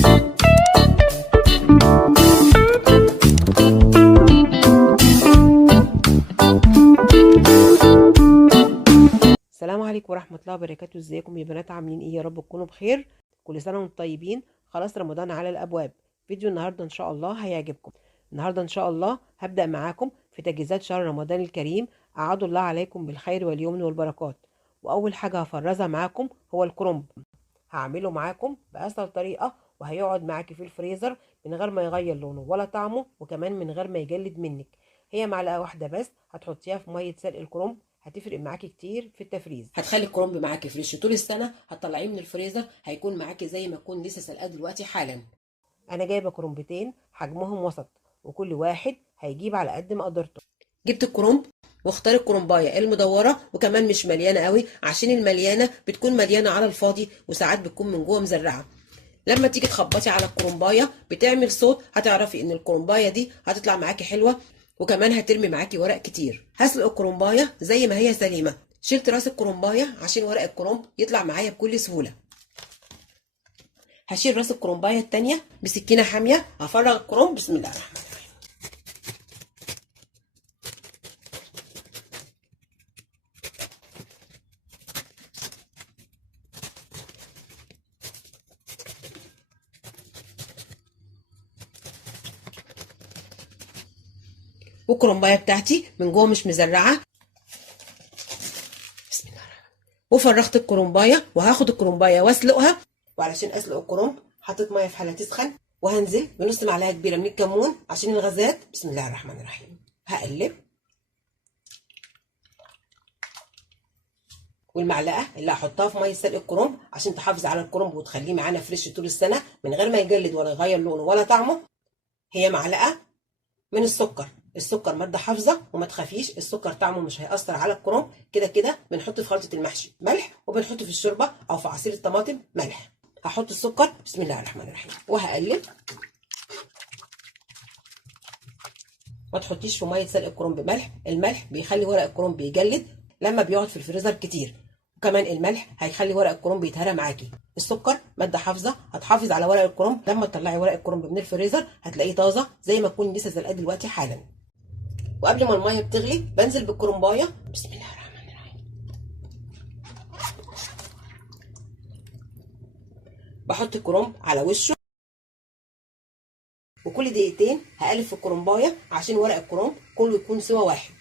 السلام عليكم ورحمة الله وبركاته. ازيكم يا بنات؟ عاملين ايه؟ يا رب تكونوا بخير. كل سنة وانتم طيبين. خلاص رمضان على الابواب. فيديو النهاردة ان شاء الله هيعجبكم. النهاردة ان شاء الله هبدأ معاكم في تجهيزات شهر رمضان الكريم. اعاد الله عليكم بالخير واليمن والبركات. واول حاجة هفرزها معاكم هو الكرنب. هعمله معاكم بأسهل طريقة، وهيقعد معاكي في الفريزر من غير ما يغير لونه ولا طعمه، وكمان من غير ما يجلد منك. هي معلقة واحدة بس هتحطيها في مية سلق الكرنب، هتفرق معاكي كتير في التفريز. هتخلي الكرنب معاكي فريش طول السنه. هتطلعيه من الفريزر هيكون معاكي زي ما يكون لسه سلقاه دلوقتي حالا. انا جايبه كرنبتين حجمهم وسط، وكل واحد هيجيب على قد مقدرته. جبت الكرنب واختار الكرنبايه المدوره وكمان مش مليانه قوي، عشان المليانه بتكون مليانه على الفاضي وساعات بتكون من جوه مزرعه. لما تيجي تخبطي على الكرنبايه بتعمل صوت، هتعرفي ان الكرنبايه دي هتطلع معاكي حلوه، وكمان هترمي معاكي ورق كتير. هسلق الكرنبايه زي ما هي سليمه. شلت راس الكرنبايه عشان ورق الكرنب يطلع معايا بكل سهوله. هشيل راس الكرنبايه التانيه بسكينه حاميه. هفرغ الكرنب. بسم الله الرحمن الرحيم. والكرنبايه بتاعتي من جوه مش مزرعه. بسم الله الرحمن الرحيم. وفرغت الكرنبايه وهاخد الكرنبايه واسلقها. وعلشان اسلق الكرنب حطيت ميه في حله تسخن، وهنزل بنص معلقه كبيره من الكمون عشان الغازات. بسم الله الرحمن الرحيم. هقلب. والمعلقه اللي هحطها في ميه سلق الكرنب عشان تحافظ على الكرنب وتخليه معانا فريش طول السنه من غير ما يجلد ولا يغير لونه ولا طعمه، هي معلقه من السكر. السكر ماده حافظه، وما تخافيش السكر طعمه مش هيأثر على الكرنب. كده كده بنحط في خلطه المحشي ملح، وبنحط في الشوربه او في عصير الطماطم ملح. هحط السكر. بسم الله الرحمن الرحيم. وهقلب. ما تحطيش في ميه سلق الكرنب ملح. الملح بيخلي ورق الكرنب يجلد لما بيقعد في الفريزر كتير، وكمان الملح هيخلي ورق الكرنب يتهرى معاكي. السكر ماده حافظه هتحافظ على ورق الكرنب. لما تطلعي ورق الكرنب من الفريزر هتلاقيه طازه زي ما تكون لسه سلقاه دلوقتي حالا. وقبل ما الميه بتغلي بنزل بالكرنبايه. بسم الله الرحمن الرحيم. بحط الكرنب على وشه، وكل دقيقتين هقلب في الكرنبايه عشان ورق الكرنب كله يكون سوا واحد.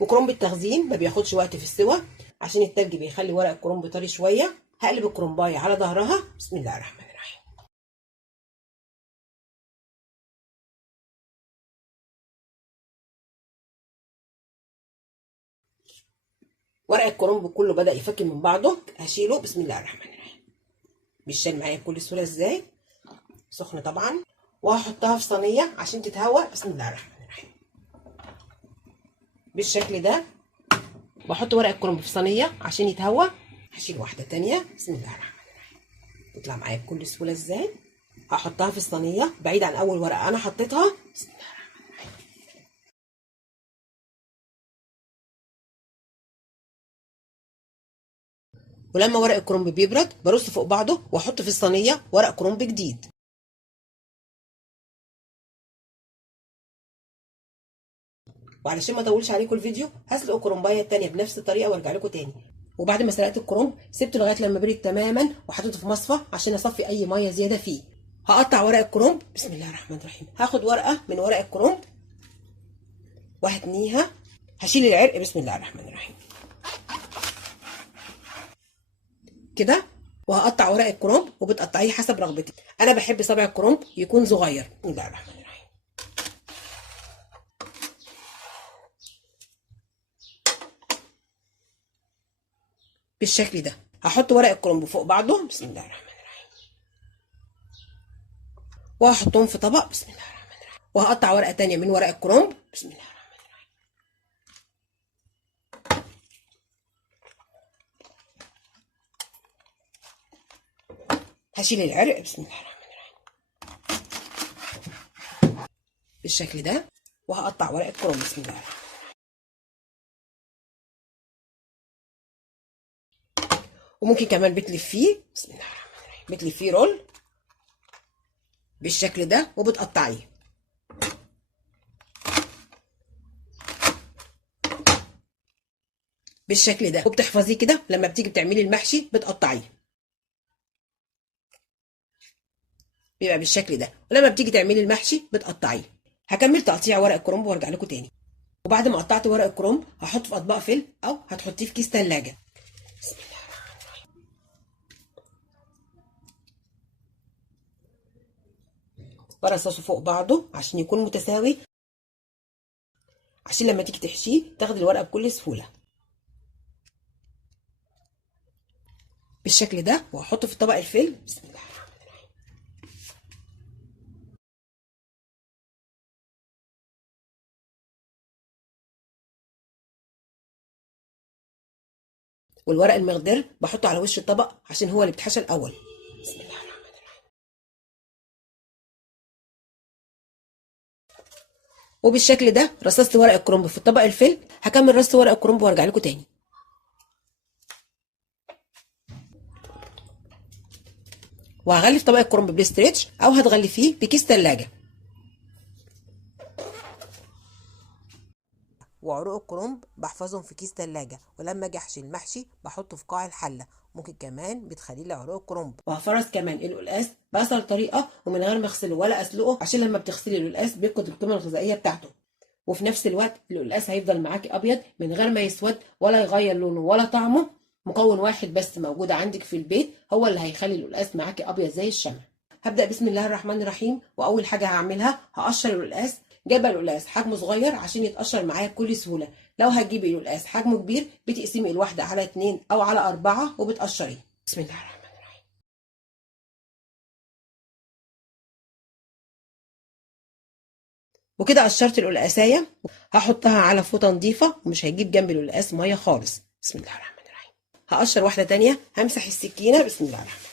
وكرنب التخزين ما بياخدش وقت في السوا، عشان التلج بيخلي ورق الكرنب طري شويه. هقلب الكرنبايه على ظهرها. بسم الله الرحمن الرحيم. ورق الكرنب كله بدأ يفك من بعضه. هشيله. بسم الله الرحمن الرحيم. بيشال معايا بكل سهوله ازاي؟ سخنه طبعا. وهحطها في صينيه عشان تتهوى. بسم الله الرحمن الرحيم. بالشكل ده. بحط ورق الكرنب في صينيه عشان يتهوى. هشيل واحده تانية. بسم الله الرحمن الرحيم. تطلع معايا بكل سهوله ازاي؟ هحطها في الصينيه بعيد عن اول ورقه انا حطيتها. بسم الله الرحمن الرحيم. ولما ورق الكرنب بيبرد برص فوق بعضه واحط في الصينيه ورق كرنب جديد. وعلشان ما اطولش عليكم الفيديو هسلق الكرنبايه التانيه بنفس الطريقه وارجع لكم تاني. وبعد ما سلقت الكرنب سبته لغايه لما برد تماما، وحطيته في مصفى عشان اصفي اي ميه زياده فيه. هقطع ورق الكرنب. بسم الله الرحمن الرحيم. هاخد ورقه من ورق الكرنب وهتنيها. هشيل العرق. بسم الله الرحمن الرحيم. كده. وهقطع ورق الكرنب، وبتقطعيه حسب رغبتك. انا بحب صابع الكرنب يكون صغير. بسم الله الرحمن الرحيم. بالشكل ده. هحط ورق الكرنب فوق بعضه. بسم الله الرحمن الرحيم. وهحطهم في طبق. بسم الله الرحمن الرحيم. وهقطع ورقه تانية من ورق الكرنب. بسم الله الرحمن الرحيم. هشيل العرق. بسم الله الرحمن الرحيم. بالشكل ده. وهقطع ورق الكرنب. بسم الله الرحمن الرحيم. وممكن كمان بتلفيه. بسم الله الرحمن الرحيم. بتلفيه رول بالشكل ده وبتقطعيه. بالشكل ده وبتحفظيه كده، لما بتيجي بتعملي المحشي بتقطعيه، بيبقى بالشكل ده. ولما بتيجي تعملي المحشي بتقطعيه. هكمل تقطيع ورق الكرنب وارجع لكم تاني. وبعد ما قطعت ورق الكرنب هحطه في اطباق فيلم او هتحطيه في كيس تلاجة. بسم الله. برصصه فوق بعضه عشان يكون متساوي، عشان لما تيجي تحشيه تاخدي الورقه بكل سهوله. بالشكل ده وهحطه في طبق الفيلم. بسم الله. والورق المخضر بحطه على وش الطبق عشان هو اللي بيتحشى الاول. بسم الله الرحمن الرحيم. وبالشكل ده رصصت ورق الكرنب في طبق الفيلم. هكمل رص ورق الكرنب وارجع لكم تاني. وهغلف طبق الكرنب بالاسترتش او هتغلفيه بكيس تلاجة. وعروق الكرنب بحفظهم في كيس تلاجة، ولما اجي احشي المحشي بحطه في قاع الحله. ممكن كمان بتخليه لي عروق الكرنب. وهفرز كمان القلقاس بأسهل طريقه ومن غير ما اغسله ولا اسلقه، عشان لما بتغسلي القلقاس بيفقد القيمه الغذائيه بتاعته. وفي نفس الوقت القلقاس هيفضل معاكي ابيض من غير ما يسود ولا يغير لونه ولا طعمه. مكون واحد بس موجود عندك في البيت هو اللي هيخلي القلقاس معاكي ابيض زي الشمع. هبدأ بسم الله الرحمن الرحيم. واول حاجه هعملها هقشر القلقاس. جايبه القلقاس حجمه صغير عشان يتقشر معايا بكل سهوله. لو هتجيبي القلقاس حجمه كبير بتقسمي الواحده على 2 او على 4 وبتقشريه. بسم الله الرحمن الرحيم. وكده قشرت القلقاسايه. هحطها على فوطه نظيفه ومش هيجيب جنب القلقاس ميه خالص. بسم الله الرحمن الرحيم. هقشر واحده تانية. همسح السكينه. بسم الله الرحمن الرحيم.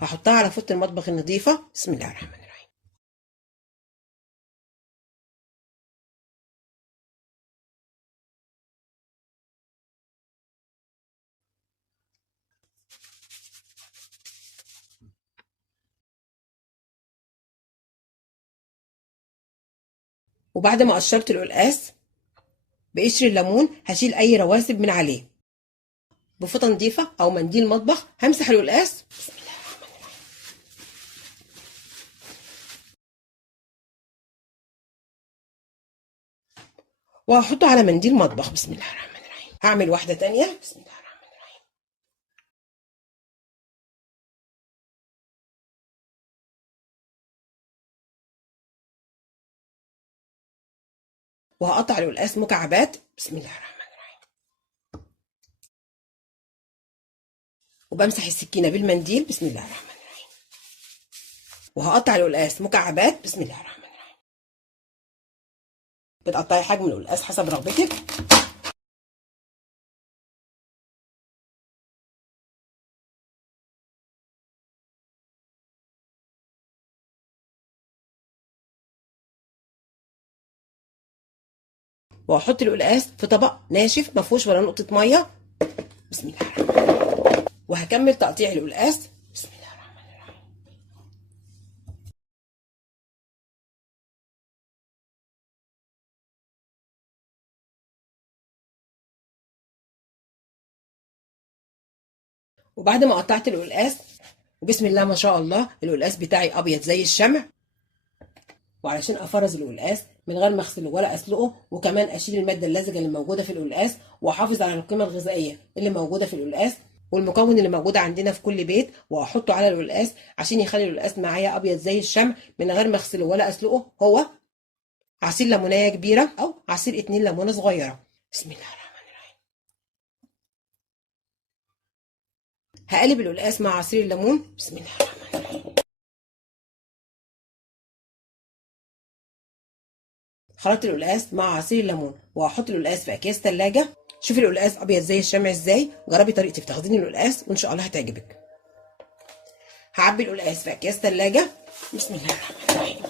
هحطها على فوطه المطبخ النظيفه. بسم الله الرحمن الرحيم. وبعد ما قشرت القلقاس بقشر الليمون هشيل اي رواسب من عليه. بفوطه نظيفه او منديل مطبخ همسح القلقاس. بسم الله الرحمن الرحيم. وهحطه على منديل مطبخ. بسم الله الرحمن الرحيم. هعمل واحده تانية. بسم الله الرحمن الرحيم. وهقطع القلقاس مكعبات. بسم الله الرحمن الرحيم. وبمسح السكينه بالمنديل. بسم الله الرحمن الرحيم. وهقطع القلقاس مكعبات. بسم الله الرحمن الرحيم. بتقطعي حجم القلقاس حسب رغبتك. وهحط القلقاس في طبق ناشف ما فيهوش ولا نقطه ميه. بسم الله الرحمن الرحيم. وهكمل تقطيع القلقاس. بسم الله الرحمن الرحيم. وبعد ما قطعت القلقاس وبسم الله ما شاء الله القلقاس بتاعي ابيض زي الشمع. وعلشان افرز القلقاس من غير ما اغسله ولا اسلقه وكمان اشيل الماده اللزجه اللي موجوده في القلقاس واحافظ على القيمه الغذائيه اللي موجوده في القلقاس والمكون اللي موجود عندنا في كل بيت، واحطه على القلقاس عشان يخلي القلقاس معايا ابيض زي الشمع من غير ما اغسله ولا اسلقه، هو عصير ليمونيه كبيره او عصير 2 ليمونه صغيره. بسم الله الرحمن الرحيم. هقلب القلقاس مع عصير الليمون. بسم الله الرحمن الرحيم. خلطت القلقاس مع عصير الليمون وهحط القلقاس في اكياس ثلاجه. شوفي القلقاس ابيض زي الشمع ازاي. جربي طريقتي في تخزين القلقاس وان شاء الله هتعجبك. هعبي القلقاس في اكياس ثلاجه. بسم الله الرحمن الرحيم.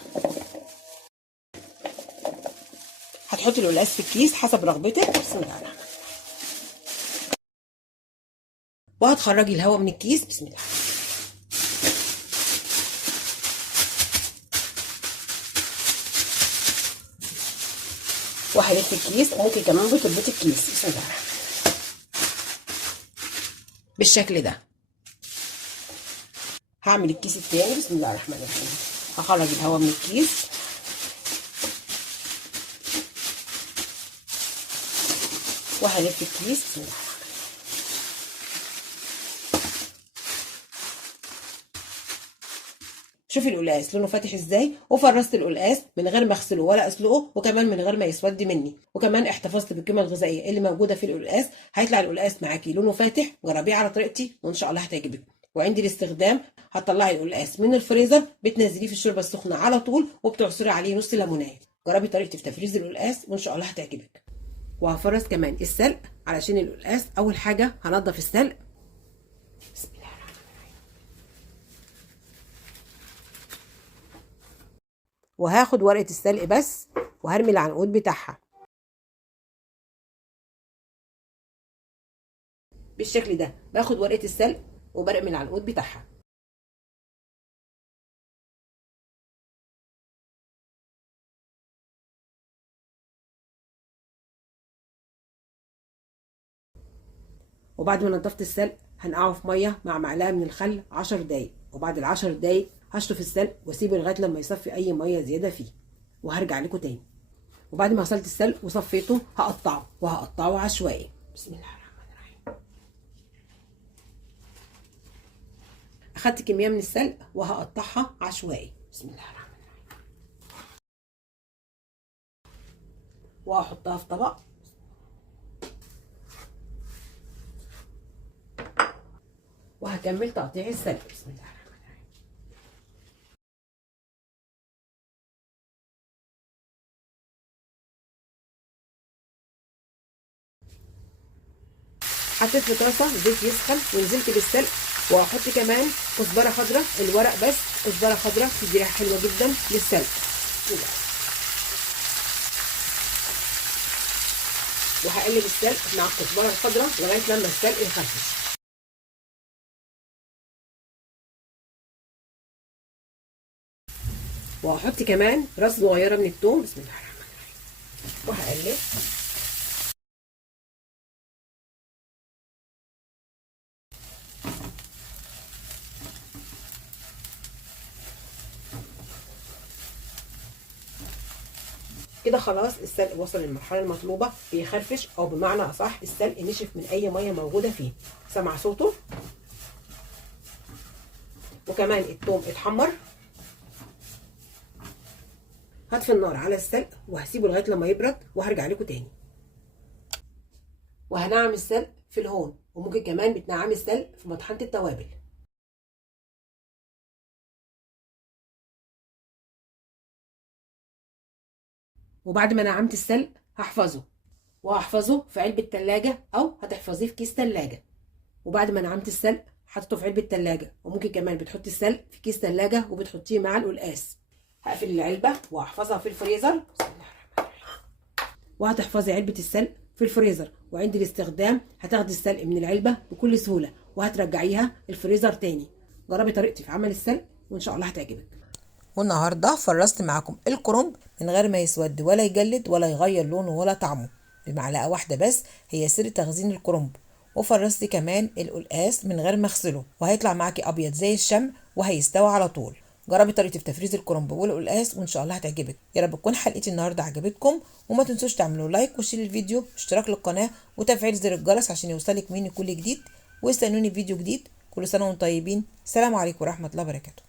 هتحطي القلقاس في الكيس حسب رغبتك. بسم الله الرحمن الرحيم. وهتخرجي الهواء من الكيس. بسم الله. وهلف الكيس، وممكن كمان بتربطي الكيس. بسم الله بالشكل ده. هعمل الكيس التاني. بسم الله الرحمن الرحيم. هخرج الهواء من الكيس وهلف الكيس. بسم الله. شوفي القلقاس لونه فاتح ازاي، وفرست القلقاس من غير ما اغسله ولا اسلقه، وكمان من غير ما يسود مني، وكمان احتفظت بالقيمه الغذائيه اللي موجوده في القلقاس. هيطلع القلقاس معاكي لونه فاتح. جربيه على طريقتي وان شاء الله هتعجبك. وعندي الاستخدام، هتطلعي القلقاس من الفريزر، بتنزليه في الشوربه السخنه على طول، وبتعصري عليه نص ليمونيه. جربي طريقتي في تفريز القلقاس وان شاء الله هتعجبك. وهفرز كمان السلق علشان القلقاس. اول حاجه هنضف السلق. بسم الله. وهاخد ورقة السلق بس، وهرمي العنقود بتاعها بالشكل ده. باخد ورقة السلق وبرمي العنقود بتاعها. وبعد ما نضفت السلق هنقعه في مية مع معلقة من الخل 10 دقايق، وبعد ال10 دقايق هشطف السلق واسيبه لغاية لما يصفي اي مية زيادة فيه، وهرجع لكم تاني. وبعد ما غسلت السلق وصفيته هقطعه، وهقطعه عشوائي. بسم الله الرحمن الرحيم. اخدت كمية من السلق وهقطعها عشوائي. بسم الله الرحمن الرحيم. وهحطها في طبق. وهكمل تقطيع السلق. بسم الله الرحمن الرحيم. حطيت في طاسه زيت يسخن ونزلت بالسلق، وهحط كمان كزبره خضراء، الورق بس كزبره خضراء تدي ريحه حلوه جدا للسلق. وهقلب السلق مع الكزبره الخضراء لغايه لما السلق يخفش. وهحط كمان راس صغيره من الثوم. بسم الله الرحمن الرحيم. وهقلب. كده خلاص السلق وصل للمرحله المطلوبه، بيخرفش، او بمعنى اصح السلق نشف من اي ميه موجوده فيه. سمع صوته. وكمان الثوم اتحمر. هطفي النار على السلق وهسيبه لغايه لما يبرد، وهرجع لكم تاني. وهنعم السلق في الهون، وممكن كمان بتنعمي السلق في مطحنه التوابل. وبعد ما نعمت السلق هحفظه، وهحفظه في علبه تلاجة او هتحفظيه في كيس تلاجة. وبعد ما نعمت السلق حطيته في علبه تلاجة، وممكن كمان بتحطي السلق في كيس تلاجة وبتحطيه مع القلقاس. هقفل العلبه وهحفظها في الفريزر. بسم الله الرحمن الرحيم. وهتحفظي علبه السلق في الفريزر، وعند الاستخدام هتاخدي السلق من العلبه بكل سهوله، وهترجعيها الفريزر تاني. جربي طريقتي في عمل السلق وان شاء الله هتعجبك. والنهارده فرزت معاكم الكرنب من غير ما يسود ولا يجلد ولا يغير لونه ولا طعمه، بمعلقه واحده بس، هي سر تخزين الكرنب. وفرزت كمان القلقاس من غير ما اغسله، وهيطلع معاكي ابيض زي الشمع وهيستوي على طول. جربي طريقتي في تفريز الكرنب والقلقاس وان شاء الله هتعجبك. يا رب تكون حلقتي النهارده عجبتكم، وما تنسوش تعملوا لايك وشير الفيديو واشتراك للقناه وتفعيل زر الجرس عشان يوصلك مني كل جديد. واستنوني في فيديو جديد. كل سنه وانتم طيبين. السلام عليكم ورحمه الله وبركاته.